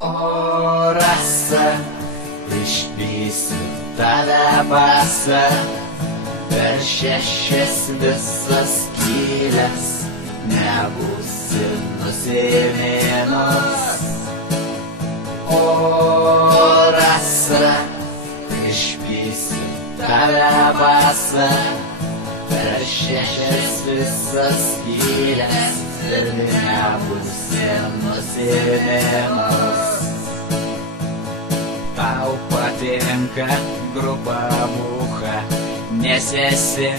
O rasa, išvysiu tave basą per 6 visas skylės, nebūsi nusiminus. O rasa, išvysiu tave basą per 6 visas skylės ir nebūsi nusiminus. Tau patinka grubabucha, nes esi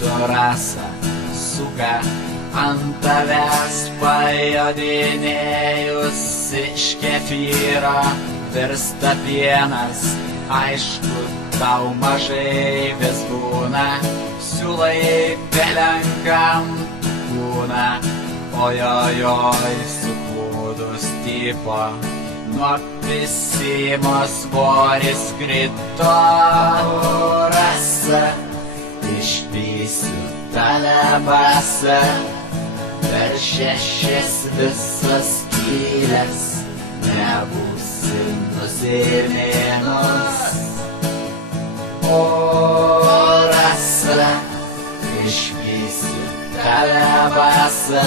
tu rasa, suka ant tavęs pajodinėjus iš kefyro virsta pienas. Aišku, tau mažai vis būna, siūlai pelenkam kūną. Ojojoj, supūdus tipo, nuo pisimo svoris krito. O rasa, išvysiu tave basą per 6 visas skylės, nebūsi nusiminus. O rasa, išvysiu tave basą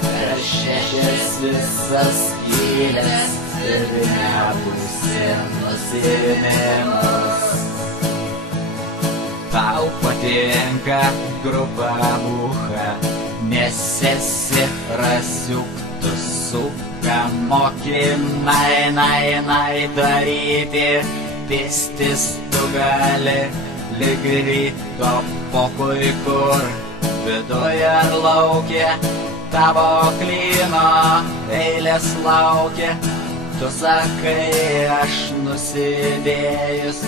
per 6 visas skylės ir nebūsi nusiminus. Tau patinka grubabucha, nes esi rasiuktų suka, moki nai daryti, pistis tu gali lyg ryto pokui, kur viduje ar lauke tavo klyno eilės laukia. Tu sakai, aš nusidėjus,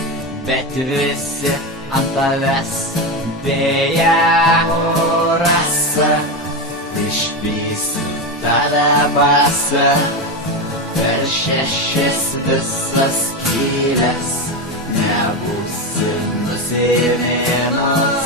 bet visi ant tavęs dėja. O rasa, išvysiu tave basą per 6 visas skylės, nebūsi nusiminus.